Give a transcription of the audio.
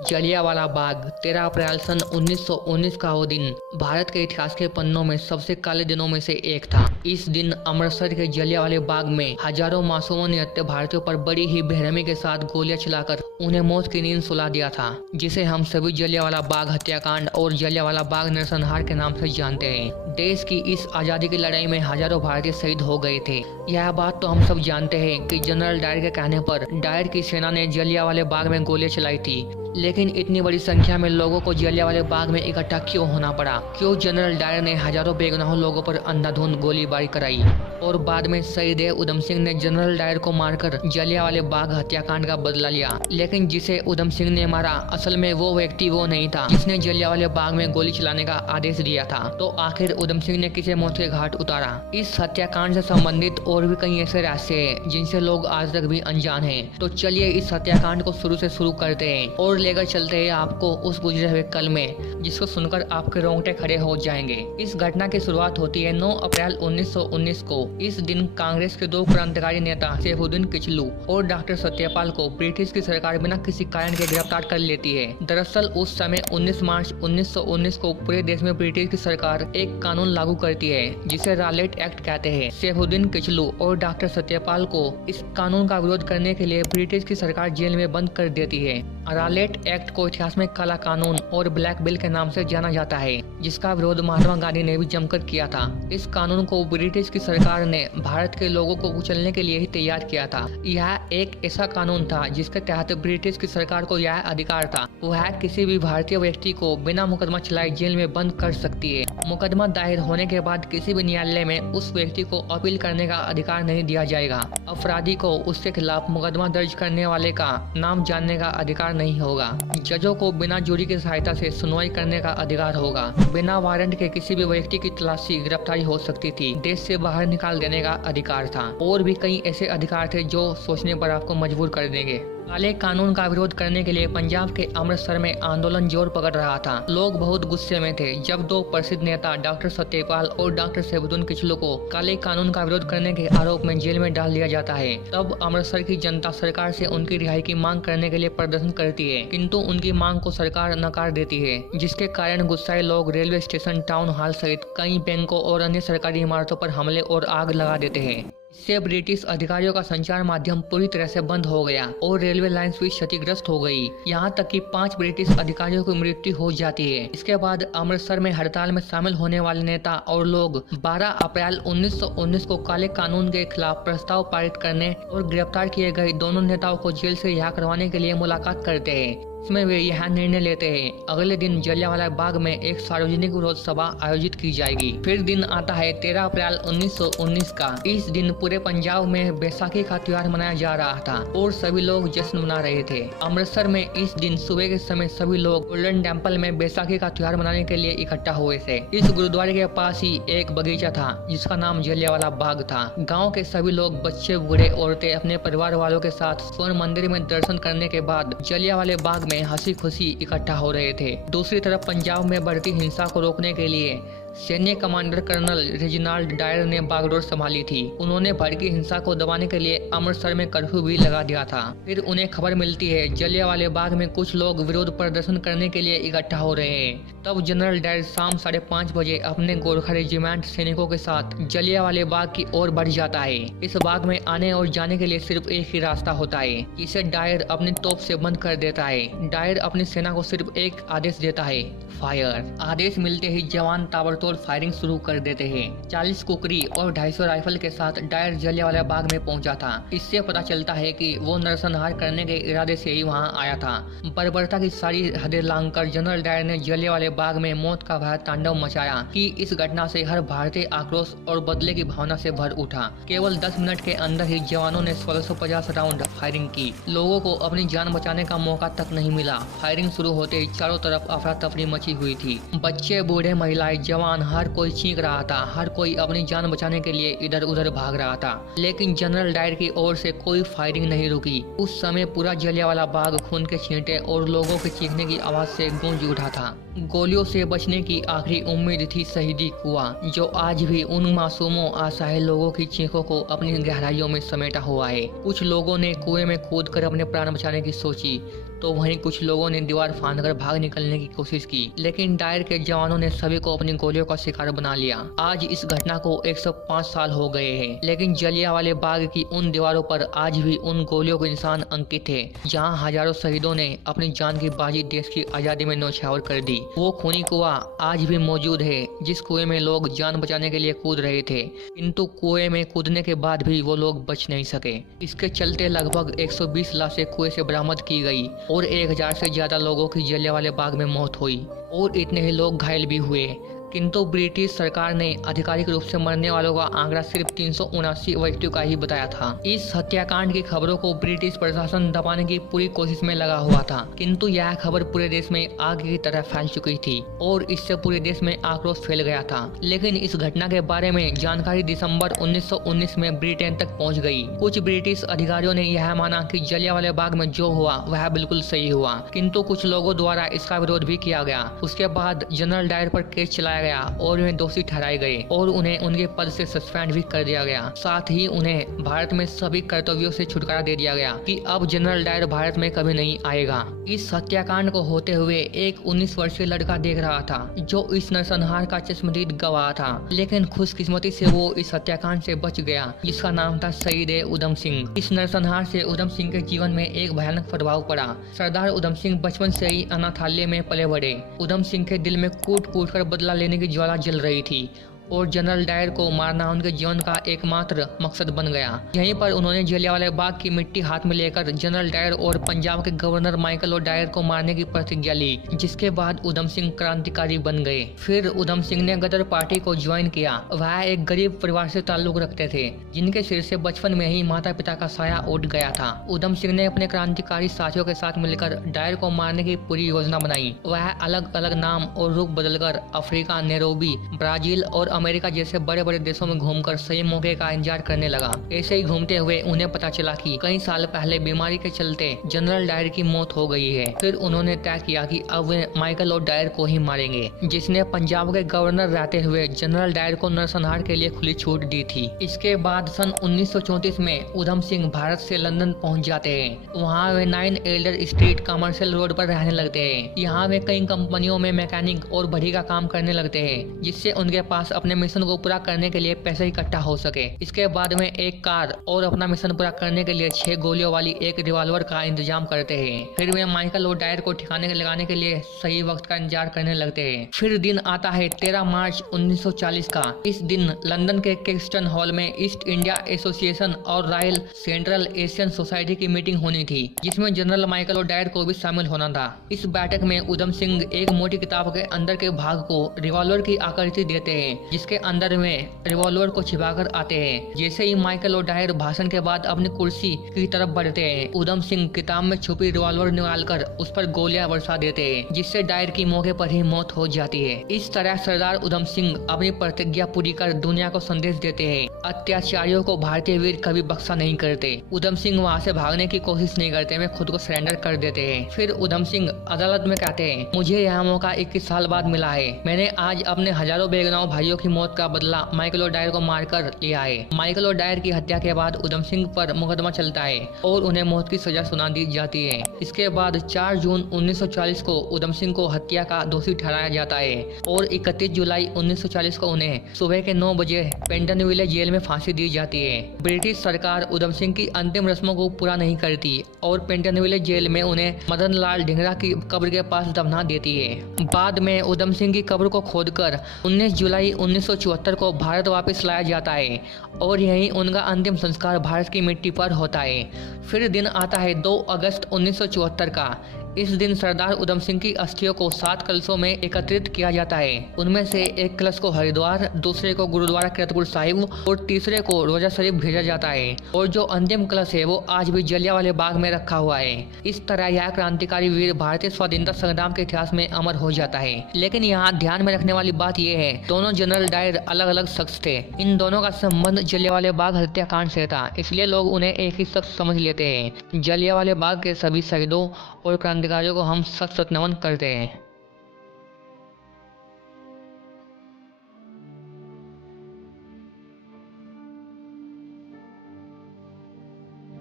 जलियांवाला बाग 13 अप्रैल सन 1919 का वो दिन भारत के इतिहास के पन्नों में सबसे काले दिनों में से एक था। इस दिन अमृतसर के जलियांवाले बाग में हजारों मासूमों ने भारतीयों पर बड़ी ही बेरहमी के साथ गोलियां चलाकर उन्हें मौत की नींद सुला दिया था, जिसे हम सभी जलियांवाला बाग हत्याकांड और जलियांवाला बाग नरसंहार के नाम से जानते हैं। देश की इस आजादी की लड़ाई में हजारों भारतीय शहीद हो गए थे। यह बात तो हम सब जानते हैं कि जनरल डायर के कहने पर डायर की सेना ने जलियांवाले बाग में गोलियां चलाई थी, लेकिन इतनी बड़ी संख्या में लोगों को जलियांवाले बाग में इकट्ठा क्यों होना पड़ा? क्यों जनरल डायर ने हजारों बेगुनाह लोगों पर अंधाधुंध गोलीबारी कराई और बाद में शहीद उधम सिंह ने जनरल डायर को मारकर जलियांवाले बाग हत्याकांड का बदला लिया? लेकिन जिसे उधम सिंह ने मारा असल में वो व्यक्ति वो नहीं था जिसने जलियांवाले बाग में गोली चलाने का आदेश दिया था। तो आखिर उधम सिंह ने किसे मौत के घाट उतारा? इस हत्याकांड से संबंधित और भी कई ऐसे रहस्य हैं जिनसे लोग आज तक भी अनजान हैं। तो चलिए इस हत्याकांड को शुरू से शुरू करते हैं और लेकर चलते हैं आपको उस गुजरे हुए कल में, जिसको सुनकर आपके रोंगटे खड़े हो जाएंगे। इस घटना की शुरुआत होती है 9 अप्रैल 1919 को। इस दिन कांग्रेस के दो क्रांतिकारी नेता सैफुद्दीन किचलू और डॉक्टर सत्यपाल को ब्रिटिश की सरकार बिना किसी कारण के गिरफ्तार कर लेती है। दरअसल उस समय 19 मार्च 1919 को पूरे देश में ब्रिटिश की सरकार एक कानून लागू करती है जिसे रालेट एक्ट कहते हैं। सैफुद्दीन किचलू और डॉक्टर सत्यपाल को इस कानून का विरोध करने के लिए ब्रिटिश की सरकार जेल में बंद कर देती है। रालेट एक्ट को इतिहास में काला कानून और ब्लैक बिल के नाम से जाना जाता है, जिसका विरोध महात्मा गांधी ने भी जमकर किया था। इस कानून को ब्रिटिश की सरकार ने भारत के लोगों को कुचलने के लिए ही तैयार किया था। यह एक ऐसा कानून था जिसके तहत ब्रिटिश की सरकार को यह अधिकार था वह किसी भी भारतीय व्यक्ति को बिना मुकदमा चलाए जेल में बंद कर सकती है। मुकदमा दायर होने के बाद किसी भी न्यायालय में उस व्यक्ति को अपील करने का अधिकार नहीं दिया जाएगा। अपराधी को उसके खिलाफ मुकदमा दर्ज करने वाले का नाम जानने का अधिकार नहीं होगा। जजों को बिना जूरी की सहायता से सुनवाई करने का अधिकार होगा। बिना वारंट के किसी भी व्यक्ति की तलाशी गिरफ्तारी हो सकती थी। देश से बाहर निकाल देने का अधिकार था और भी कई ऐसे अधिकार थे जो सोचने पर आपको मजबूर कर देंगे। काले कानून का विरोध करने के लिए पंजाब के अमृतसर में आंदोलन जोर पकड़ रहा था। लोग बहुत गुस्से में थे जब दो प्रसिद्ध नेता डॉक्टर सत्यपाल और डॉक्टर सैफुद्दीन किचलू को काले कानून का विरोध करने के आरोप में जेल में डाल दिया जाता है। तब अमृतसर की जनता सरकार से उनकी रिहाई की मांग करने के लिए प्रदर्शन करती है, किंतु उनकी मांग को सरकार नकार देती है, जिसके कारण गुस्साए लोग रेलवे स्टेशन, टाउन हॉल सहित कई बैंकों और अन्य सरकारी इमारतों पर हमले और आग लगा देते हैं। इससे ब्रिटिश अधिकारियों का संचार माध्यम पूरी तरह से बंद हो गया और रेलवे लाइंस भी क्षतिग्रस्त हो गई। यहाँ तक कि 5 ब्रिटिश अधिकारियों की मृत्यु हो जाती है। इसके बाद अमृतसर में हड़ताल में शामिल होने वाले नेता और लोग 12 अप्रैल 1919 को काले कानून के खिलाफ प्रस्ताव पारित करने और गिरफ्तार किए गए दोनों नेताओं को जेल से रिहा करवाने के लिए मुलाकात करते हैं। इसमें वे यह निर्णय लेते हैं अगले दिन जलियांवाला बाग में एक सार्वजनिक विरोध सभा आयोजित की जाएगी। फिर दिन आता है 13 अप्रैल 1919 का। इस दिन पूरे पंजाब में बैसाखी का त्योहार मनाया जा रहा था और सभी लोग जश्न मना रहे थे। अमृतसर में इस दिन सुबह के समय सभी लोग गोल्डन टेम्पल में बैसाखी का त्योहार मनाने के लिए इकट्ठा हुए थे। इस गुरुद्वारे के पास ही एक बगीचा था जिसका नाम जलियांवाला बाग था। गाँव के सभी लोग, बच्चे, बूढ़े, औरतें अपने परिवार वालों के साथ स्वर्ण मंदिर में दर्शन करने के बाद जलियांवाले बाग में हंसी खुशी इकट्ठा हो रहे थे। दूसरी तरफ पंजाब में बढ़ती हिंसा को रोकने के लिए सैन्य कमांडर कर्नल रेजिनाल्ड डायर ने बागडोर संभाली थी। उन्होंने भड़की हिंसा को दबाने के लिए अमृतसर में कर्फ्यू भी लगा दिया था। फिर उन्हें खबर मिलती है जलियांवाले बाग में कुछ लोग विरोध प्रदर्शन करने के लिए इकट्ठा हो रहे हैं। तब जनरल डायर शाम 5:30 बजे अपने गोरखा रेजिमेंट सैनिकों के साथ जलियांवाले बाग की ओर बढ़ जाता है। इस बाग में आने और जाने के लिए सिर्फ एक ही रास्ता होता है, जिसे डायर अपनी तोप से बंद कर देता है। डायर अपनी सेना को सिर्फ एक आदेश देता है, फायर। आदेश मिलते ही जवान ताबड़तोड़ फायरिंग शुरू कर देते हैं। 40 कुकरी और 250 राइफल के साथ डायर जलियांवाला बाग में पहुंचा था। इससे पता चलता है कि वो नरसंहार करने के इरादे से ही वहां आया था। बर्बरता की सारी हदें लांघकर जनरल डायर ने जलियांवाले बाग में मौत का भय तांडव मचाया कि इस घटना से हर भारतीय आक्रोश और बदले की भावना से भर उठा। केवल 10 मिनट के अंदर ही जवानों ने 1650 राउंड फायरिंग की। लोगों को अपनी जान बचाने का मौका तक नहीं मिला। फायरिंग शुरू होते ही चारों तरफ अफरा तफरी मची हुई थी। बच्चे, बूढ़े, महिलाएं, जवान, हर कोई चीख रहा था। हर कोई अपनी जान बचाने के लिए इधर उधर भाग रहा था, लेकिन जनरल डायर की ओर से कोई फायरिंग नहीं रुकी। उस समय पूरा जलियांवाला बाग खून के छींटे और लोगों के चीखने की आवाज से गूंज उठा था। गोलियों से बचने की आखिरी उम्मीद थी शहीदी कुआं, जो आज भी उन मासूमों असहाय लोगों की चीखों को अपनी गहराइयों में समेटा हुआ है। कुछ लोगों ने कुएं में कूदकर अपने प्राण बचाने की सोची, तो वहीं कुछ लोगों ने दीवार फांदकर भाग निकलने की कोशिश की, लेकिन डायर के जवानों ने सभी को अपनी गोलियों का शिकार बना लिया। आज इस घटना को 105 साल हो गए हैं, लेकिन जलियांवाले बाग की उन दीवारों पर आज भी उन गोलियों के निशान अंकित है, जहां हजारों शहीदों ने अपनी जान की बाजी देश की आजादी में न्यौछावर कर दी। वो खूनी कुआं आज भी मौजूद है, जिस कुएं में लोग जान बचाने के लिए कूद रहे थे, किंतु कुएं में कूदने के बाद भी वो लोग बच नहीं सके। इसके चलते लगभग 120 लाशें कुएं से बरामद की गई और 1000 से ज्यादा लोगों की जलियांवाले बाग में मौत हुई और इतने ही लोग घायल भी हुए। किंतु ब्रिटिश सरकार ने आधिकारिक रूप से मरने वालों का आंकड़ा सिर्फ 379 व्यक्तियों का ही बताया था। इस हत्याकांड की खबरों को ब्रिटिश प्रशासन दबाने की पूरी कोशिश में लगा हुआ था, किंतु यह खबर पूरे देश में आग की तरह फैल चुकी थी और इससे पूरे देश में आक्रोश फैल गया था। लेकिन इस घटना के बारे में जानकारी दिसंबर 1919 में ब्रिटेन तक पहुंच गई। कुछ ब्रिटिश अधिकारियों ने यह माना कि जलियांवाले बाग में जो हुआ वह बिल्कुल सही हुआ, किंतु कुछ लोगों द्वारा इसका विरोध भी किया गया। उसके बाद जनरल डायर पर केस चलाया गया और वे दोषी ठहराए गए और उन्हें उनके पद से सस्पेंड भी कर दिया गया। साथ ही उन्हें भारत में सभी कर्तव्यों से छुटकारा दे दिया गया कि अब जनरल डायर भारत में कभी नहीं आएगा। इस हत्याकांड को होते हुए एक 19 वर्षीय लड़का देख रहा था, जो इस नरसंहार का चश्मदीद गवाह था, लेकिन खुशकिस्मती से वो इस हत्याकांड से बच गया, जिसका नाम था शहीद उधम सिंह। इस नरसंहार से उधम सिंह के जीवन में एक भयानक प्रभाव पड़ा। सरदार उधम सिंह बचपन से ही अनाथालय में पले बढ़े। उधम सिंह के दिल में कूट कूट कर बदला लेने की ज्वाला जल रही थी और जनरल डायर को मारना उनके जीवन का एकमात्र मकसद बन गया। यहीं पर उन्होंने जलियांवाले बाग की मिट्टी हाथ में लेकर जनरल डायर और पंजाब के गवर्नर माइकल ओ डायर को मारने की प्रतिज्ञा ली, जिसके बाद उधम सिंह क्रांतिकारी बन गए। फिर उधम सिंह ने गदर पार्टी को ज्वाइन किया। वह एक गरीब परिवार से ताल्लुक रखते थे, जिनके सिर से बचपन में ही माता पिता का साया उठ गया था। उधम सिंह ने अपने क्रांतिकारी साथियों के साथ मिलकर डायर को मारने की पूरी योजना बनाई। वह अलग अलग नाम और रूप बदलकर अफ्रीका, नैरोबी, ब्राजील और अमेरिका जैसे बड़े बड़े देशों में घूमकर सही मौके का इंतजार करने लगा। ऐसे ही घूमते हुए उन्हें पता चला कि कई साल पहले बीमारी के चलते जनरल डायर की मौत हो गई है। फिर उन्होंने तय किया कि अब वे माइकल और डायर को ही मारेंगे, जिसने पंजाब के गवर्नर रहते हुए जनरल डायर को नरसंहार के लिए खुली छूट दी थी। इसके बाद सन 1934 में उधम सिंह भारत से लंदन पहुंच जाते हैं। वहाँ वे 9 एल्डर स्ट्रीट कमर्शियल रोड पर रहने लगते हैं। यहाँ वे कई कंपनियों में मैकेनिक और बढ़ी का काम करने लगते हैं, जिससे उनके पास अपने मिशन को पूरा करने के लिए पैसे इकट्ठा हो सके। इसके बाद में एक कार और अपना मिशन पूरा करने के लिए 6 गोलियों वाली एक रिवॉल्वर का इंतजाम करते हैं। फिर वे माइकल और डायर को ठिकाने लगाने के लिए सही वक्त का इंतजार करने लगते हैं। फिर दिन आता है 13 मार्च 1940 का। इस दिन लंदन के किंगस्टन हॉल में ईस्ट इंडिया एसोसिएशन और रॉयल सेंट्रल एशियन सोसाइटी की मीटिंग होनी थी, जिसमें जनरल माइकल और डायर को भी शामिल होना था। इस बैठक में उधम सिंह एक मोटी किताब के अंदर के भाग को रिवॉल्वर की आकृति देते हैं, जिसके अंदर में रिवॉल्वर को छिपाकर आते हैं। जैसे ही माइकल और डायर भाषण के बाद अपनी कुर्सी की तरफ बढ़ते हैं, उधम सिंह किताब में छुपी रिवॉल्वर निकालकर उस पर गोलियां बरसा देते हैं, जिससे डायर की मौके पर ही मौत हो जाती है। इस तरह सरदार उधम सिंह अपनी प्रतिज्ञा पूरी कर दुनिया को संदेश देते हैं, अत्याचारियों को भारतीय वीर कभी बख्शा नहीं करते। उधम सिंह वहाँ से भागने की कोशिश नहीं करते, वे खुद को सरेंडर कर देते हैं। फिर उधम सिंह अदालत में कहते हैं, मुझे यह मौका 21 साल बाद मिला है। मैंने आज अपने हजारों बेगुनाह भाइयों की मौत का बदला माइकल और डायर को मारकर लिया है। माइकल और डायर की हत्या के बाद उधम सिंह पर मुकदमा चलता है और उन्हें मौत की सजा सुना दी जाती है। इसके बाद 4 जून 1940 को उधम सिंह को हत्या का दोषी ठहराया जाता है और 31 जुलाई 1940 को उन्हें सुबह के 9 बजे पेंटनविले जेल में फांसी दी जाती है। ब्रिटिश सरकार उधम सिंह की अंतिम रस्मों को पूरा नहीं करती और पेंटनविले जेल में उन्हें मदन लाल ढींगरा की कब्र के पास दफना देती है। बाद में उधम सिंह की कब्र को खोदकर 19 जुलाई 1974 को भारत वापस लाया जाता है और यहीं उनका अंतिम संस्कार भारत की मिट्टी पर होता है। फिर दिन आता है 2 अगस्त 1974 का। इस दिन सरदार उधम सिंह की अस्थियों को 7 कलशों में एकत्रित किया जाता है। उनमें से एक कलश को हरिद्वार, दूसरे को गुरुद्वारा कीरतपुर साहिब और तीसरे को रोजा शरीफ भेजा जाता है और जो अंतिम कलश है वो आज भी जलियांवाले बाग में रखा हुआ है। इस तरह यह क्रांतिकारी वीर भारतीय स्वाधीनता संग्राम के इतिहास में अमर हो जाता है। लेकिन यहाँ ध्यान में रखने वाली बात यह है, दोनों जनरल डायर अलग अलग शख्स थे। इन दोनों का संबंध जलियांवाले बाग हत्याकांड से था, इसलिए लोग उन्हें एक ही शख्स समझ लेते हैं। जलियांवाले बाग के सभी शहीदों और क्रांतिकारियों को हम सत सत नमन करते हैं।